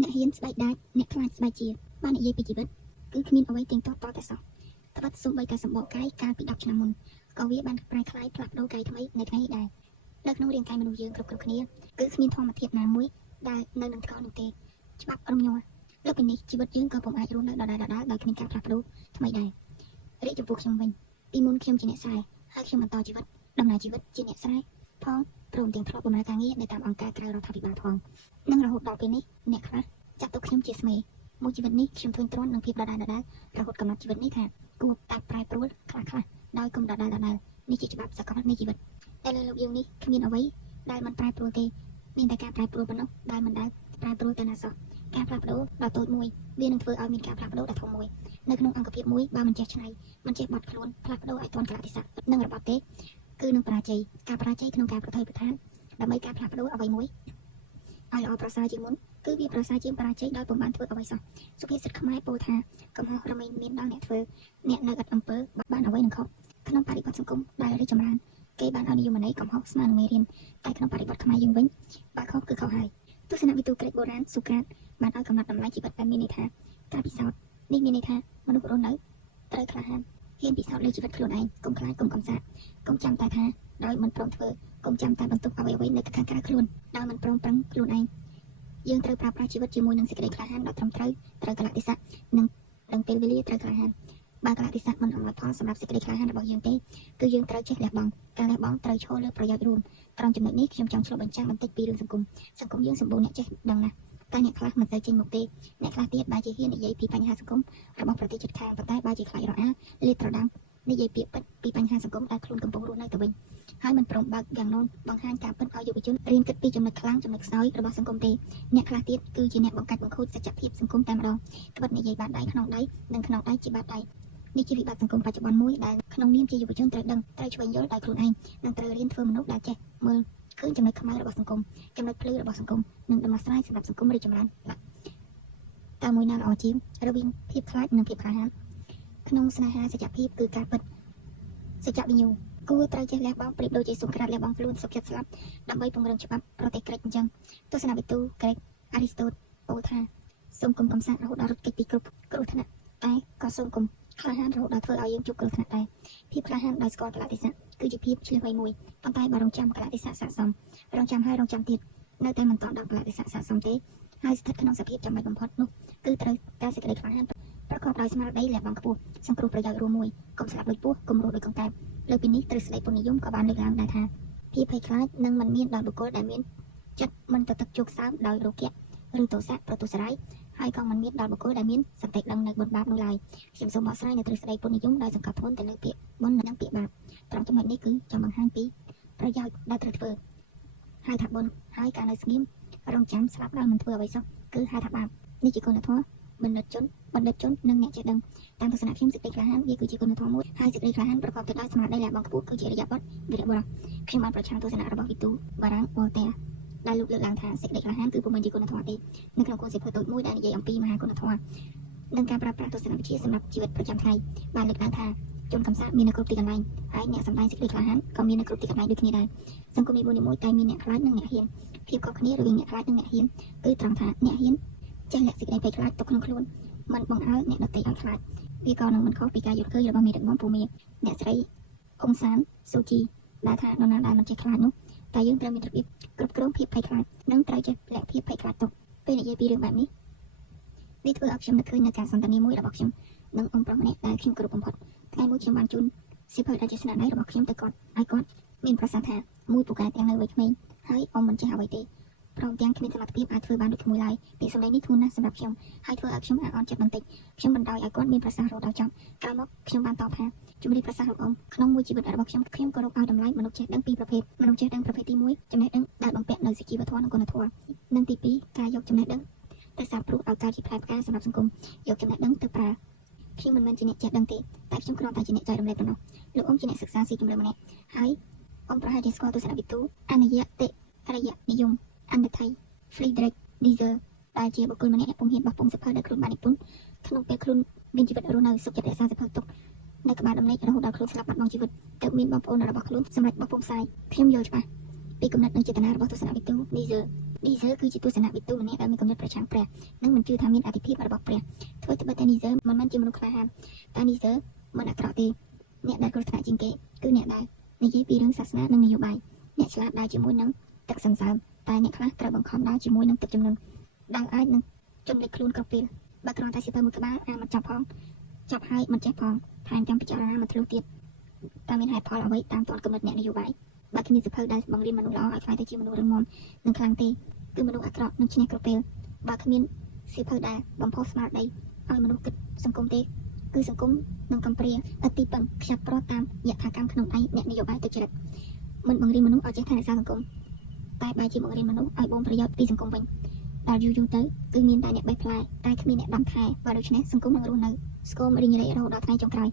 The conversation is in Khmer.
អ្នកហ៊ានស្បែកដាច់អ្នកខ្លាចស្បែកជាបាននិយាយពីជីវិតគឺគ្មានអ្វីទៀងទាត់តតែសោះត្បិតសូម្បីតែសម្បកកាយកាលពី10ឆ្នាំមុនក៏វាបានប្រែក្លាយផ្លាស់ប្ដូរកាយថ្មីនៅថ្ងៃនេះដែរនៅក្នុងរាងកាយមនុស្សយើងគ្រប់គ្នាគឺគ្មានធម្មធាតុណាមួយដែលនៅនឹងថ្កល់នោះទេច្បាប់រំញ័រលើពីនេះជីវិតយើងក៏ពុំអាចរស់នៅដដែលដោយគ្មានការផ្លាស់ប្ដូរថ្មីដែររីកចំពោះខ្ញុំវិញពីមុនខ្ញុំជាអ្នកស្រែហើយខ្ញុំបន្តជីវិតដំណើរជីវិតជាអ្នកស្រែផងព្រមទាំងធ្លាប់បម្រើការងារនៅតាមអង្គការក្រៅរដ្ឋាភិបាលផងនិងរហូតដល់ពេលនេះអ្នកខ្លះចាត់ទុកខ្ញុំជាស្មេមួយជីវិតនេះខ្ញុំធុញទ្រាន់នឹងភាពដដែលរហូតកំណត់ជីវិតនេះថាគួរតែប្រែប្រួលខ្លះដោយគុំដដែលនេះជាច្បាប់សកលនៃជីវិតតែលើលោកយើងនេះគ្មានអ្វីដែលមិនប្រែប្រួលទេមានតែការប្រែប្រួលប៉ុណ្ណោះដែលមិនដែលប្រែប្រួលទៅណាសោះការផ្លាស់ប្ដូរដ៏តូចមួយវានឹងធ្វើឲ្យមានការផ្លាស់ប្ដូរដ៏ធំមួយនៅក្នុងអង្គភាពមួយបើមិនចេះច្នៃមិនចេះបត់ខ្លួនផ្លាស់ប្ដូរឲ្យទាន់កាលៈទេសៈនិងរបបទេគឺនឹងបរាជ័យការបរាជ័យក្នុងការប្រថុយប្រឋានដើម្បីការផ្លាស់ប្ដូរអ្វីមួយឲ្យល្អប្រសើរជាងមុនគឺវាប្រសើរជាងបរាជ័យដោយពុំបានធ្វើអ្វីសោះសុភាសិតខ្មែរពោលថាកំហុសរមែងមានដល់អ្នកធ្វើអ្នកនៅឥតអំពើបានអ្វីនឹងខុសក្នុងបរិបទសង្គមដែលរីកចម្រើនគេបានឲ្យនិយមន័យកំហុសស្មើនឹងមេរៀនតែក្នុងបរិបទខ្មែរយើងវិញបើខុសគឺខុសហើយទស្សនវិទូក្រិកបុរាណសូក្រាតបានឲ្យកំណត់តម្លៃជីវិតដែលមានន័យថាការពិសោធន៍នេះមានន័យថាមនុស្សរស់នៅត្រូវក្លាហានហ៊ានពិសោធន៍លើជីវិតខ្លួនឯងកុំខ្លាចកុំកំសាកកុំចាំតែថាដោយមិនព្រមធ្វើកុំចាំតែបន្ទុកអ្វីនៅខាងក្រៅខ្លួនដោយមិនព្រមប្រឹងខ្លួនឯងយើងត្រូវប្រើប្រាស់ជីវិតជាមួយនឹងសេចក្តីក្លាហានដ៏ត្រឹមត្រូវកាលៈទេសៈនិងដឹងពេលវេលាត្រូវក្លាហានបើកាលៈទេសៈមិនអំណោយផលសម្រាប់សេចក្តីក្លាហានរបស់យើងទេគឺយើងត្រូវចេះលះបង់ការលះបង់ត្រូវឈរលើប្រយោជន៍រួមត្រង់ចំណុចនេះខ្ញុំចង់ឆ្លុះបញ្ចាំងបន្តិចពីរឿងសង្គមយើងសម្បូរអ្នកចេះដឹងណាស់តែអ្នកខ្លះមិនសូវចេញមុខទេអ្នកខ្លះទៀតបែរជាហ៊ាននិយាយពីបញ្ហាសង្គមរបស់ប្រទេសជិតខាងប៉ុន្តែបែរជាខ្លាចរអាលាតត្រដាងនិយាយពាក្យពិតពីបញ្ហាសង្គមដែលខ្លួនកំពុងរស់នៅទៅវិញហើយមិនព្រមបើកយ៉ាងណូនបង្ហាញការពិតឲ្យយុវជនរៀនគិតពីចំណុចខ្លាំងចំណុចខ្សោយរបស់សង្គមទេអ្នកខ្លះទៀតគឺជាអ្នកបង្កាច់បង្ខូចសច្ចភាពសង្គមតែម្ដងក្បិតនិយាយបាតដៃក្នុងដៃនិងក្នុងដៃជាបាតដៃនេះជាវិបត្តិសង្គមបច្ចុប្បន្នមួយដែលក្នុងនាមជាយុវជនត្រូវដឹងត្រូវឆ្វេងយល់ដោយខ្លួនឯងនិងត្រូវរៀនធ្វើមនុស្សដែលចេះមើលឃើញចំណុចខ្មៅរបស់សង្គមចំណុចភ្លឺរបស់សង្គមនិងដំណោះស្រាយសម្រាប់សង្គមរីកចម្រើនតើមួយណាល្អជាងរវាងភាពខ្លាចនិងភាពក្លាហានក្នុងស្នេហាសច្ចភាពគឺការពិតសច្ចវិញ្ញូគួរត្រូវចេះលះបង់ប្រៀបដូចជាសូក្រាតលះបង់ខ្លួនសុខចិត្តស្លាប់ដើម្បីពង្រឹងច្បាប់ប្រទេសក្រិកអញ្ចឹងទស្សនវិទូក្រិកអារីស្តូតពោលថាសូមកុំកំសាន្តរហូតដល់រត់គេចពីគ្រប់គ្រោះថ្នាក់តែក៏សូមកុំក្លាហានរហូតដល់ធ្វើឲ្យយើងជួបគ្រោះថ្នាក់ដែរភាពក្លាហានដោយស្គាល់កលៈទេសៈគឺជាភាពឆ្លៀសវៃមួយប៉ុន្តែបើរងចាំកលៈទេសៈស័ក្តិសមរងចាំហើយរងចាំទៀតនៅតែមិនតដល់កលៈទេសៈស័ក្តិសមទេហើយស្ថិតក្នុងសភាពចាំបាច់បំផុតនោះគឺត្រូវការសេចក្តីក្លាហានប្រកបដោយស្មារតីលះបង់ខ្ពស់សង្គ្រោះប្រយោជន៍រួមមួយកុំស្លាប់ដូចពស់កុំរស់ដូចកង្កែបលើពីនេះទ្រឹស្ដីពុននិយមក៏បានលើកឡើងដែរថាភាពភ័យខ្លាចនឹងមិនមានដល់បុគ្គលដែលមានចិត្តមិនទៅទឹកជោគសើមដោយរោគៈឬទោសៈប្រទុសរាយហើយក៏មិនមានដល់បុគ្គលដែលមានសតិដឹងនៅបុណ្យបាបនោះឡើយខ្ញុំសូមបកស្រាយនៅទ្រឹស្ដីពុននិយមដោយសង្កត់ធ្ងន់ទៅលើពាក្យបុណ្យនិងពាក្យបាបត្រង់ចំណុចនេះគឺចង់បង្ហាញពីប្រយោជន៍ដែលត្រូវធ្វើហើយថាបុណ្យហើយការនៅស្ងៀមរងចាំស្លាប់ដោយមិនធ្វើអ្វីសោះគឺហៅថាបាបនេះជាគុណធម៌បណ្ឌិតជននិងអ្នកចេះដឹងតាមទស្សនៈខ្ញុំសេចក្តីក្លាហានវាគឺជាគុណធម៌មួយហើយសេចក្តីក្លាហានប្រកបទៅដោយស្មារតីលះបង់ខ្ពស់គឺជារិយាបថវីរបុរសខ្ញុំបានប្រឆាំងទស្សនៈរបស់វិទូបារាំងវ៉លតែរដែលលើកឡើងថាសេចក្តីក្លាហានគឺពុំមែនជាគុណធម៌ទេនៅក្នុងគោលសៀវភៅតូចមួយដែលនិយាយអំពីមហាគុណធម៌និងការប្រើប្រាស់ទស្សនវិជ្ជាសម្រាប់ជីវិតប្រចាំថ្ងៃបានលើកឡើងថាជនកំសាន្តមាននៅគ្រប់ទីកន្លែងហើយអ្នកសម្ដែងសេចក្តីក្លាហានក៏មាននៅគ្រប់ទីកន្លែងដូចគ្នាដែរសង្គមនីមួយៗតែមានអ្នកខ្លាចនិងអ្នកហ៊ានភាពខុសគ្នារវាងអ្នកខ្លាចនិងអ្នកហ៊ានគឺត្រង់ថាអ្នកហ៊ានចេះលាក់សេចក្តីភ័យខ្លាចទុកក្នុងខ្លួនមិនបង្អើអ្នកដទៃឲ្យខ្លាចវាក៏នឹងមិនខុសពីការយល់ឃើញរបស់មេដឹកនាំភូមិអ្នកស្រីអ៊ុងសានស៊ូជីដែលថានរណាដែលមិនចេះខ្លាចនោះតែយើងត្រូវមានរបៀបគ្រប់គ្រងភាពភ័យខ្លាចនិងត្រូវចេះលាក់ភាពភ័យខ្លាចទុកពេលនិយាយពីរឿងបែបនេះវាធ្វើឲ្យខ្ញុំនឹកឃើញនៅការសន្ទនាមួយរបស់ខ្ញុំនិងអ៊ំប្រុសម្នាក់ដែលខ្ញុំគោរពបំផុតថ្ងៃមួយខ្ញុំបានជូនសៀវភៅដែលជាស្នាដៃរបស់ខ្ញុំទៅគាត់ហើយគាត់មានប្រសាសន៍ថាមួយពូកែទាំងនៅវ័យក្មេងហើយអ៊ំមិនចេះអ្វីទេព្រមទាំងគ្មានសមត្ថភាពអាចធ្វើបានដូចជាមួយឡើយពាក្យសម្ដីនេះធ្ងន់ណាស់សម្រាប់ខ្ញុំហើយធ្វើឲ្យខ្ញុំអាក់អន់ចិត្តបន្តិចខ្ញុំបណ្ដោយឲ្យគាត់មានប្រសាសន៍រហូតដល់ចប់ក្រោយមកខ្ញុំបានតបថាជំរាបប្រសាសន៍លោកអ៊ំក្នុងមួយជីវិតរបស់ខ្ញុំគោរពឲ្យតម្លៃមនុស្សចេះដឹងពីរប្រភេទមនុស្សចេះដឹងប្រភេទទី1ចំណេះដឹងដែលបំពាក់នៅសុជីវធម៌និងគុណធម៌និងទី2ការយកចំណេះដឹងទៅសាបព្រោះឲ្យកើតជាផ្លែផ្កាសម្រាប់សង្គមយកចំណេះដឹងទៅប្រើខ្ញុំមិនមែនជាអ្នកចេះដឹងទេតែខ្ញុំគ្រាន់តែជាអ្នកចែករំលែកប៉ុណ្ណោះលោកអ៊ំជាអ្នកសិក្សាស៊ីជម្រៅម្នាក់ហើយអ៊ំប្រហែលជាស្គាល់ទស្សនវិទូអនិយតិរយនិយមអន្តថៃ Friedrich Nietzsche ដែលជាបុគ្គលម្នាក់អ្នកពំហ៊ានបោះពុម្ពសៀវភៅដែលខ្លួនបាននិពន្ធក្នុងពេលខ្លួនមានជីវិតរស់នៅសុខចិត្តរក្សាសៀវភៅទុកនៅក្បាលដំណេករហូតដល់ខ្លួនស្លាប់បាត់បង់ជីវិតទើបមានបងប្អូនរបស់ខ្លួនសម្រាប់បោះពុម្ពផ្សាយខ្ញុំយល់ច្បាស់ ពីគំនិតនិងចេតនារបស់ទស្សនវិទូនីហ្សឺគឺជាទស្សនវិទូម្នាក់ដែលមានគំនិតប្រឆាំងព្រះនិងមិនជឿថាមានអធិភាពរបស់ព្រះធ្វើត្បិតតែនីហ្សឺមិនមែនជាមនុស្សក្លាហានតែនីហ្សឺមិនអាក្រក់ទេអ្នកដែលគ្រោះថ្នាក់ជាងគេគឺអ្នកដែលនិយាយពីរឿងសាសនានិងនយោបាយអ្នកឆ្លាតដើរជាមួយនឹងទឹកសន្សើមតែអ្នកខ្លះត្រូវបង្ខំដើរជាមួយនឹងទឹកជំនន់ដែលអាចនឹងចំលេចខ្លួនគ្រប់ពេលបើគ្រាន់តែសៀវភៅមួយក្បាលអានមិនចប់ផងចប់ហើយមិនចេះផងថែមទាំងពិចារណាមិនធ្លុះទៀតតើមានហេតុផលអ្វីតាមទាន់គំនិតអ្នកនយោបាយបើគ្មានសៀវភៅដែលបង្រៀនមនុស្សល្អឲ្យខ្លាយទៅជាមនុស្សរឹងមាំនិងខ្លាំងទេគឺមនុស្សអាក្រក់នឹងឈ្នះគ្រប់ពេលបើគ្មានសៀវភៅដែលបំផុសស្មារតីឲ្យមនុស្សគិតសង្គមទេគឺសង្គមនឹងកំព្រាអតិពឹងខ្ចាត់ប្រត់តាមយថាកម្មក្នុងដៃអ្នកនយោបាយទុច្ចរិតមិនបង្រៀនមនុស្សឲ្យចេះថែរក្សាសង្គមតែបែរជាបង្រៀនមនុស្សឲ្យបូមប្រយោជន៍ពីសង្គមវិញដល់យូរទៅគឺមានតែអ្នកបេះផ្លែតែគ្មានអ្នកដំថែបើដូច្នេះសង្គមនឹងរស់នៅស្គមរីងរៃរហូតដល់ថ្ងៃចុងក្រោយ